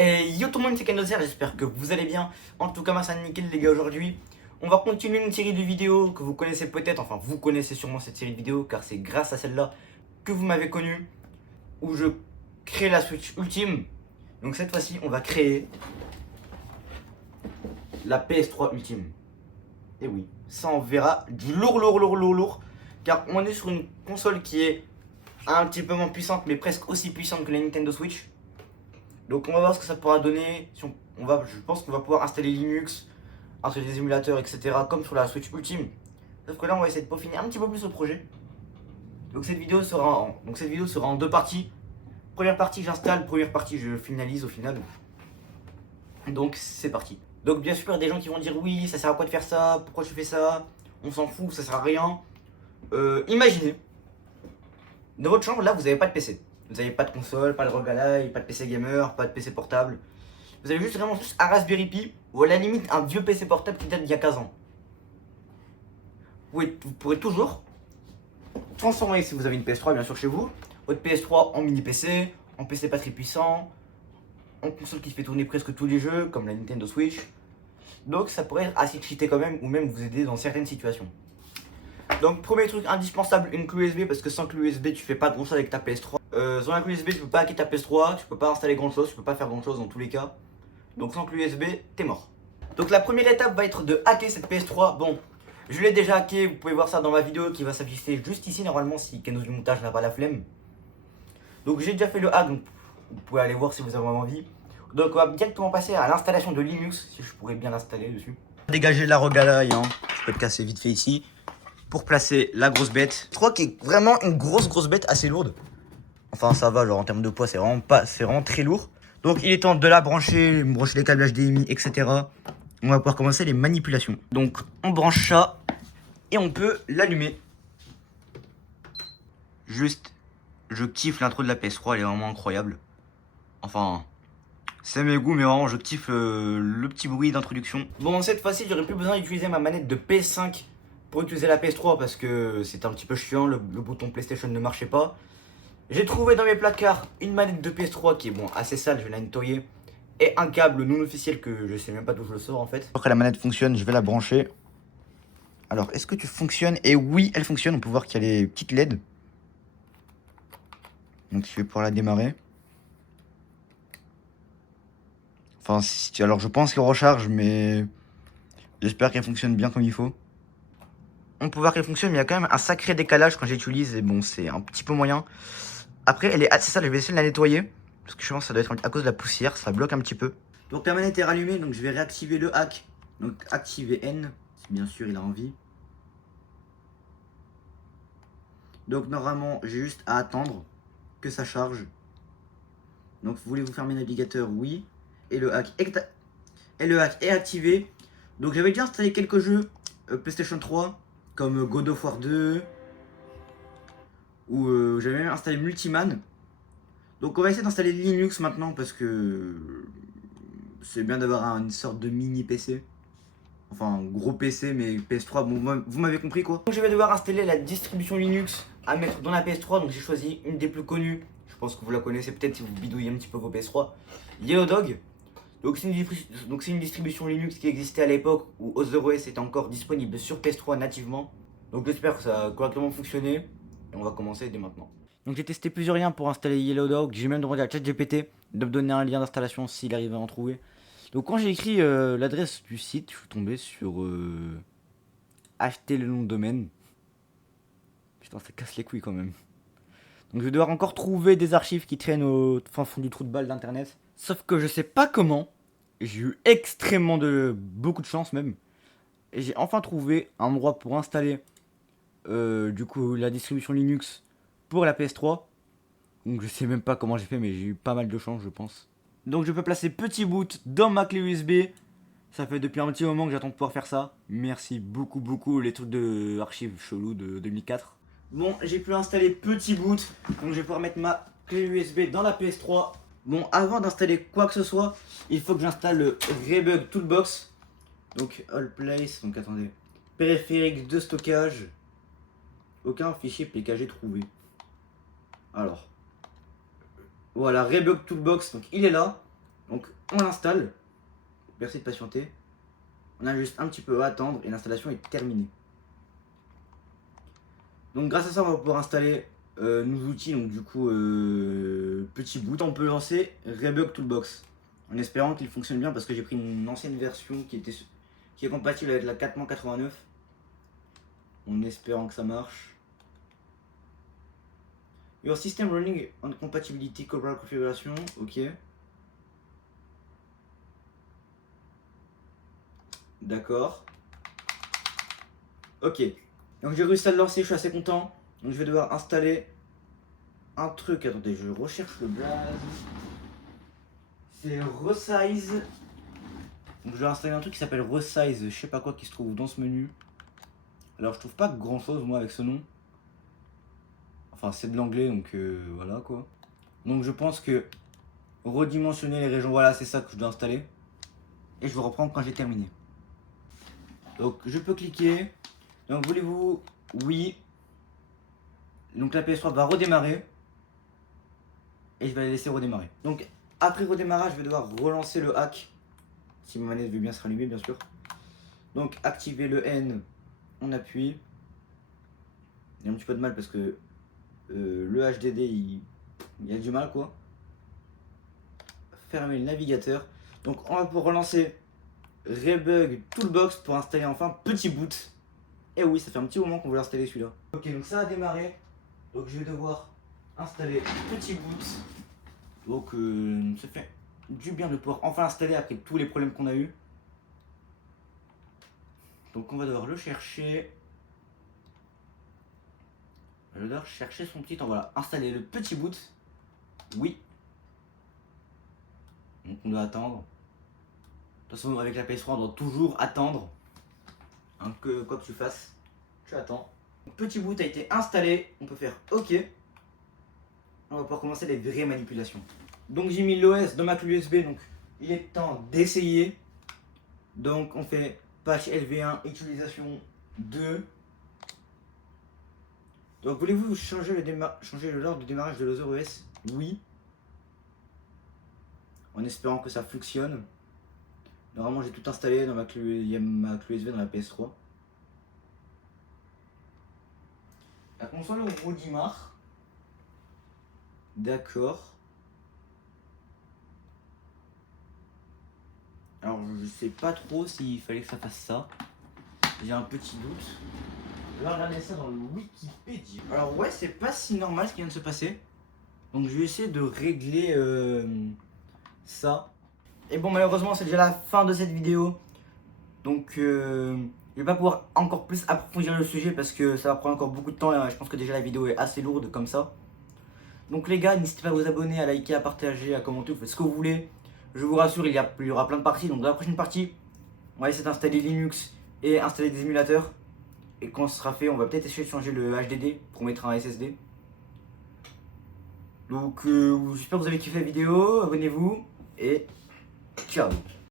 Et yo tout le monde, c'est Kenozer, j'espère que vous allez bien. En tout cas, moi, c'est nickel les gars. Aujourd'hui, on va continuer une série de vidéos que vous connaissez peut-être. Enfin, vous connaissez sûrement cette série de vidéos, car c'est grâce à celle-là que vous m'avez connu, où je crée la Switch Ultime. Donc cette fois-ci, on va créer la PS3 Ultime. Et oui, ça on verra du lourd, car on est sur une console qui est un petit peu moins puissante, mais presque aussi puissante que la Nintendo Switch. Donc on va voir ce que ça pourra donner. Si je pense qu'on va pouvoir installer Linux, installer des émulateurs, etc. comme sur la Switch Ultime. Sauf que là on va essayer de peaufiner un petit peu plus le projet. Donc cette vidéo sera en deux parties. Première partie j'installe, première partie je finalise au final. Donc c'est parti. Donc bien sûr il y a des gens qui vont dire oui, ça sert à quoi de faire ça, pourquoi tu fais ça, on s'en fout, ça sert à rien. Imaginez, dans votre chambre là vous n'avez pas de PC. Vous n'avez pas de console, pas de ROG Ally, pas de PC gamer, pas de PC portable. Vous avez juste un Raspberry Pi ou à la limite un vieux PC portable qui date d'il y a 15 ans. Vous pourrez toujours transformer, si vous avez une PS3 bien sûr chez vous, votre PS3 en mini PC, en PC pas très puissant, en console qui fait tourner presque tous les jeux comme la Nintendo Switch. Donc ça pourrait être assez cheaté quand même, ou même vous aider dans certaines situations. Donc premier truc indispensable, une clé USB, parce que sans clé USB tu fais pas grand chose avec ta PS3. Sans la clé USB tu peux pas hacker ta PS3, tu peux pas installer grand chose, tu peux pas faire grand chose dans tous les cas. Donc sans clé USB, t'es mort. Donc la première étape va être de hacker cette PS3. Bon, je l'ai déjà hacké, vous pouvez voir ça dans ma vidéo qui va s'afficher juste ici normalement si Kenos du montage n'a pas la flemme. Donc j'ai déjà fait le hack, donc vous pouvez aller voir si vous avez envie. Donc on va directement passer à l'installation de Linux, si je pourrais bien l'installer dessus. Dégager la ROG Ally, hein. Je peux le casser vite fait ici. Pour placer la grosse bête. Je crois qu'il est vraiment une grosse bête assez lourde. Enfin ça va, genre en termes de poids c'est vraiment très lourd. Donc il est temps de la brancher les câbles HDMI, etc. On va pouvoir commencer les manipulations. Donc on branche ça et on peut l'allumer. Juste, je kiffe l'intro de la PS3, elle est vraiment incroyable. Enfin, c'est mes goûts, mais vraiment je kiffe le petit bruit d'introduction. Bon, cette fois-ci j'aurais plus besoin d'utiliser ma manette de PS5 pour utiliser la PS3 parce que c'est un petit peu chiant, le bouton PlayStation ne marchait pas. J'ai trouvé dans mes placards une manette de PS3 qui est bon assez sale, je vais la nettoyer. Et un câble non officiel que je sais même pas d'où je le sors en fait. Après la manette fonctionne, je vais la brancher. Alors est-ce que tu fonctionnes? Et oui, elle fonctionne, on peut voir qu'il y a les petites LED. Donc je vais pouvoir la démarrer. Enfin, alors je pense qu'elle recharge, mais j'espère qu'elle fonctionne bien comme il faut. On peut voir qu'elle fonctionne, mais il y a quand même un sacré décalage quand j'utilise. Et bon, c'est un petit peu moyen. Après, elle est assez sale, je vais essayer de la nettoyer. Parce que je pense que ça doit être à cause de la poussière, ça bloque un petit peu. Donc la manette est rallumée, donc je vais réactiver le hack. Donc activer N, si bien sûr il a envie. Donc normalement, j'ai juste à attendre que ça charge. Donc voulez-vous fermer le navigateur? Oui. Et le hack est activé. Donc j'avais déjà installé quelques jeux PlayStation 3, comme God of War 2, ou j'avais même installé Multiman. Donc on va essayer d'installer Linux maintenant parce que c'est bien d'avoir une sorte de mini PC. Enfin un gros PC mais PS3, bon vous m'avez compris quoi. Donc je vais devoir installer la distribution Linux à mettre dans la PS3. Donc j'ai choisi une des plus connues. Je pense que vous la connaissez peut-être si vous bidouillez un petit peu vos PS3. Yellow Dog. Donc c'est une distribution Linux qui existait à l'époque où OS était encore disponible sur PS3 nativement. Donc j'espère que ça a correctement fonctionné. Et on va commencer dès maintenant. Donc j'ai testé plusieurs liens pour installer Yellow Dog. J'ai même demandé à ChatGPT de me donner un lien d'installation s'il arrive à en trouver. Donc quand j'ai écrit l'adresse du site, je suis tombé sur acheter le nom de domaine. Putain, ça casse les couilles quand même. Donc je vais devoir encore trouver des archives qui traînent au fin fond du trou de balle d'internet. Sauf que je sais pas comment. J'ai eu beaucoup de chance même. Et j'ai enfin trouvé un endroit pour installer du coup la distribution Linux pour la PS3. Donc je sais même pas comment j'ai fait, mais j'ai eu pas mal de chance je pense. Donc je peux placer petit boot dans ma clé USB. Ça fait depuis un petit moment que j'attends de pouvoir faire ça. Merci beaucoup les trucs de archives chelous de 2004. Bon, j'ai pu installer petit boot. Donc je vais pouvoir mettre ma clé USB dans la PS3. Bon, avant d'installer quoi que ce soit, il faut que j'installe le Rebug Toolbox. Donc All Place, donc attendez. Périphérique de stockage. Aucun fichier PKG trouvé. Alors. Voilà, Rebug Toolbox, donc il est là. Donc on l'installe, merci de patienter. On a juste un petit peu à attendre et l'installation est terminée. Donc grâce à ça on va pouvoir installer nos outils, donc du coup petit boot. On peut lancer Rebug Toolbox en espérant qu'il fonctionne bien parce que j'ai pris une ancienne version qui est compatible avec la 4.89 en espérant que ça marche. Your system running on compatibility Cobra configuration, ok. D'accord. Ok. Donc j'ai réussi à le lancer, je suis assez content. Donc je vais devoir installer un truc. Attendez, je recherche le blaze. C'est Resize. Donc je vais installer un truc qui s'appelle Resize, je sais pas quoi, qui se trouve dans ce menu. Alors je trouve pas grand chose moi avec ce nom. Enfin c'est de l'anglais donc voilà quoi. Donc je pense que redimensionner les régions, voilà c'est ça que je dois installer. Et je vais reprendre quand j'ai terminé. Donc je peux cliquer. Donc voulez-vous? Oui. Donc la PS3 va redémarrer. Et je vais la laisser redémarrer. Donc après redémarrage, je vais devoir relancer le hack. Si ma manette veut bien se rallumer bien sûr. Donc activer le N, on appuie. Il y a un petit peu de mal parce que le HDD il y a du mal quoi. Fermer le navigateur. Donc on va pouvoir relancer Rebug Toolbox pour installer enfin Petit Boot. Et oui, ça fait un petit moment qu'on veut l'installer celui-là. Ok, donc ça a démarré. Donc je vais devoir installer Petit Boot. Donc ça fait du bien de pouvoir enfin installer après tous les problèmes qu'on a eu. Donc on va devoir le chercher. Je vais devoir chercher son petit temps. Voilà, installer le Petit Boot. Oui. Donc on doit attendre. De toute façon avec la PS3 on doit toujours attendre. Hein, que quoi que tu fasses, tu attends. Donc, Petit Boot a été installé. On peut faire OK. On va pouvoir commencer les vraies manipulations. Donc j'ai mis l'OS dans ma clé USB. Donc il est temps d'essayer. Donc on fait patch LV1 utilisation 2. Donc voulez-vous changer l'ordre de démarrage de l'OS? Oui. En espérant que ça fonctionne. Normalement j'ai tout installé dans ma clé, il y a ma clé USB dans la PS3. La console redémarre. D'accord. Alors je sais pas trop s'il fallait que ça fasse ça. J'ai un petit doute. Je vais regarder ça dans le Wikipédia. Alors ouais, c'est pas si normal ce qui vient de se passer. Donc je vais essayer de régler ça. Et bon, malheureusement c'est déjà la fin de cette vidéo. Donc je vais pas pouvoir encore plus approfondir le sujet parce que ça va prendre encore beaucoup de temps. Et je pense que déjà la vidéo est assez lourde comme ça. Donc les gars, n'hésitez pas à vous abonner, à liker, à partager, à commenter, vous faites ce que vous voulez. Je vous rassure, il y aura plein de parties. Donc dans la prochaine partie, on va essayer d'installer Linux et installer des émulateurs. Et quand ce sera fait, on va peut-être essayer de changer le HDD pour mettre un SSD. Donc j'espère que vous avez kiffé la vidéo, abonnez-vous et ciao.